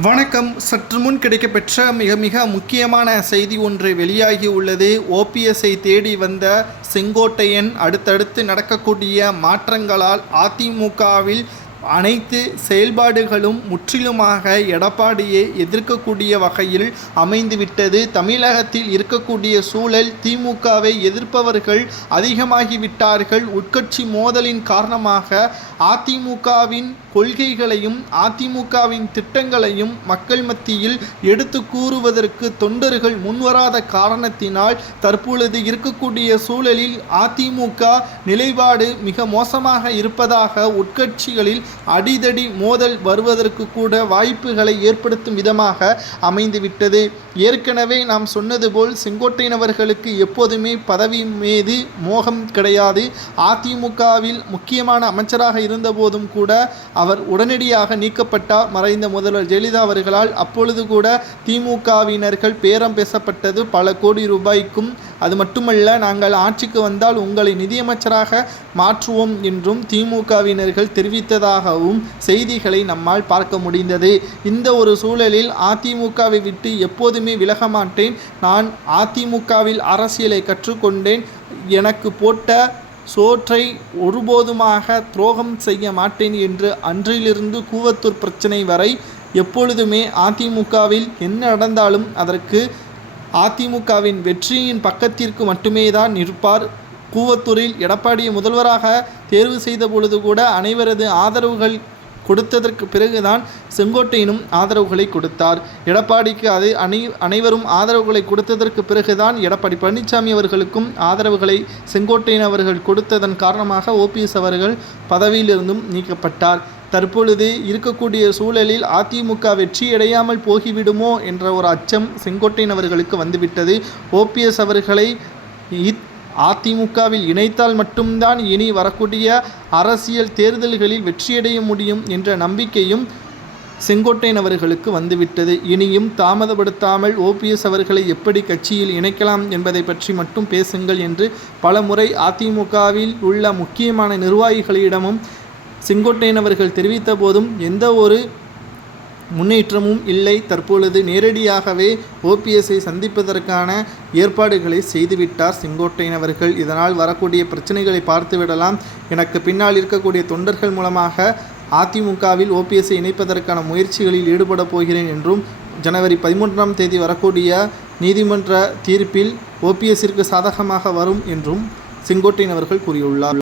வணக்கம். சற்று முன் கிடைக்கப்பெற்ற மிக மிக முக்கியமான செய்தி ஒன்று வெளியாகி உள்ளது. ஓபிஎஸ்ஐ தேடி வந்த செங்கோட்டையன் அடுத்தடுத்து நடக்கக்கூடிய மாற்றங்களால் அதிமுகவில் அனைத்து செயல்பாடுகளும் முற்றிலுமாக எடப்பாடியை எதிர்க்கக்கூடிய வகையில் அமைந்துவிட்டது. தமிழகத்தில் இருக்கக்கூடிய சூழல் திமுகவை எதிர்ப்பவர்கள் அதிகமாகிவிட்டார்கள். உட்கட்சி மோதலின் காரணமாக அதிமுகவின் கொள்கைகளையும் அதிமுகவின் திட்டங்களையும் மக்கள் மத்தியில் எடுத்து கூறுவதற்கு தொண்டர்கள் முன்வராத காரணத்தினால் தற்பொழுது இருக்கக்கூடிய சூழலில் அதிமுக நிலைப்பாடு மிக மோசமாக இருப்பதாக உட்கட்சிகளில் அடிதடி மோதல் வருவதற்கு கூட வாய்ப்புகளை ஏற்படுத்தும் விதமாக அமைந்துவிட்டது. ஏற்கனவே நாம் சொன்னது போல் செங்கோட்டையன் அவர்களுக்கு எப்போதுமே பதவி மீது மோகம் கிடையாது. அதிமுகவில் முக்கியமான அமைச்சராக இருந்தபோதும் கூட அவர் உடனடியாக நீக்கப்பட்டார் மறைந்த முதல்வர் ஜெயலலிதா அவர்களால். அப்பொழுது கூட திமுகவினர்கள் பேரம் பேசப்பட்டது பல கோடி ரூபாய்க்கும். அது மட்டுமல்ல, நாங்கள் ஆட்சிக்கு வந்தால் உங்களை நிதியமைச்சராக மாற்றுவோம் என்றும் திமுகவினர்கள் தெரிவித்ததாகவும் செய்திகளை நம்மால் பார்க்க முடிந்தது. இந்த ஒரு சூழலில் அதிமுகவை விட்டு எப்போதுமே விலக மாட்டேன், நான் அதிமுகவில் அரசியலை கற்றுக்கொண்டேன், எனக்கு போட்ட சோற்றை ஒருபோதுமாக துரோகம் செய்ய மாட்டேன் என்று அன்றிலிருந்து கூவத்தூர் பிரச்சனை வரை எப்பொழுதுமே அதிமுகவில் என்ன நடந்தாலும் அதற்கு அதிமுகவின் வெற்றியின் பக்கத்திற்கு மட்டுமே தான் இருப்பார். கூவத்தூரில் எடப்பாடியை முதல்வராக தேர்வு செய்த பொழுது கூட அனைவரது ஆதரவுகள் கொடுத்ததற்கு பிறகுதான் செங்கோட்டையனும் ஆதரவுகளை கொடுத்தார். எடப்பாடிக்கு அனைவரும் ஆதரவுகளை கொடுத்ததற்கு பிறகுதான் எடப்பாடி பழனிசாமி அவர்களுக்கும் ஆதரவுகளை செங்கோட்டையன் அவர்கள் கொடுத்ததன் காரணமாக ஓபிஎஸ் அவர்கள் பதவியிலிருந்தும் நீக்கப்பட்டார். தற்பொழுது இருக்கக்கூடிய சூழலில் அதிமுக வெற்றியடையாமல் போகிவிடுமோ என்ற ஒரு அச்சம் செங்கோட்டையன் அவர்களுக்கு வந்துவிட்டது. ஓபிஎஸ் அவர்களை அதிமுகவில் இணைத்தால் மட்டும்தான் இனி வரக்கூடிய அரசியல் தேர்தல்களில் வெற்றியடைய முடியும் என்ற நம்பிக்கையும் செங்கோட்டையன் அவர்களுக்கு வந்துவிட்டது. இனியும் தாமதப்படுத்தாமல் ஓபிஎஸ் அவர்களை எப்படி கட்சியில் இணைக்கலாம் என்பதை பற்றி மட்டும் பேசுங்கள் என்று பலமுறை அதிமுகவில் உள்ள முக்கியமான நிர்வாகிகளிடமும் செங்கோட்டையன் அவர்கள் தெரிவித்த போதும் எந்த ஒரு முன்னேற்றமும் இல்லை. தற்பொழுது நேரடியாகவே ஓபிஎஸ்ஐ சந்திப்பதற்கான ஏற்பாடுகளை செய்துவிட்டார் செங்கோட்டையன் அவர்கள். இதனால் வரக்கூடிய பிரச்சனைகளை பார்த்துவிடலாம். எனக்கு பின்னால் இருக்கக்கூடிய தொண்டர்கள் மூலமாக அதிமுகவில் ஓபிஎஸ்ஐ இணைப்பதற்கான முயற்சிகளில் ஈடுபட போகிறேன் என்றும் ஜனவரி 13ஆம் தேதி வரக்கூடிய நீதிமன்ற தீர்ப்பில் ஓபிஎஸ்ஸிற்கு சாதகமாக வரும் என்றும் செங்கோட்டையன் அவர்கள் கூறியுள்ளார்.